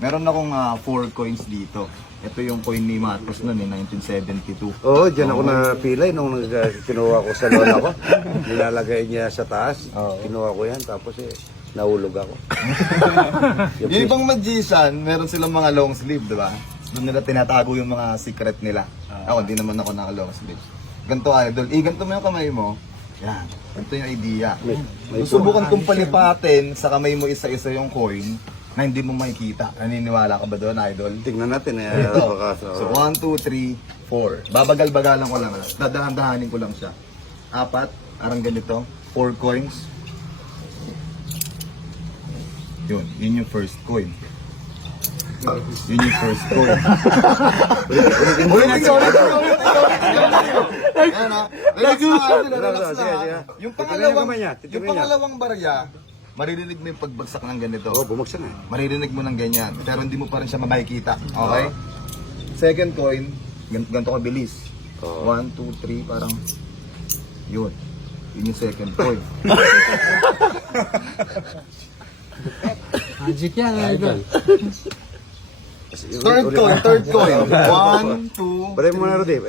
Meron akong 4 coins dito. Ito yung coin ni Matos noon, 1972. Oo, dyan ako napilay nung kinuha ko sa lola ko. Nilalagay niya sa taas. Kinuha ko yan, tapos nahulog ako. Yung ibang magician, meron silang mga long sleeve, di ba? Doon nila tinatago yung mga secret nila. Ako, hindi naman ako naka-long sleeve. Ganito idol. Ganito mo yung kamay mo. Yan. Ganito yung idea. Susubukan kong palipatin sa kamay mo isa-isa yung coin na hindi mo makikita. Naniniwala ka ba doon, idol? Tignan natin. Ito. So, 1, 2, 3, 4. Babagal-bagalan ko lang. Dadahan-dahanin ko lang siya. 4, parang ganito. 4 coins. Yun yung first coin. Yun yung first coin. Ulit. Relax na. Yung pangalawang barya, maririnig mo yung pagbagsak ng ganito. Oo, bumagsak na. Maririnig mo ng ganyan, pero hindi mo pa rin siya makikita. Okay? Second coin, ganito kabilis. 1, 2, 3, parang yun. Yun yung second coin. Magic yan, idol. Third coin. 1, 2, Balay mo na rin,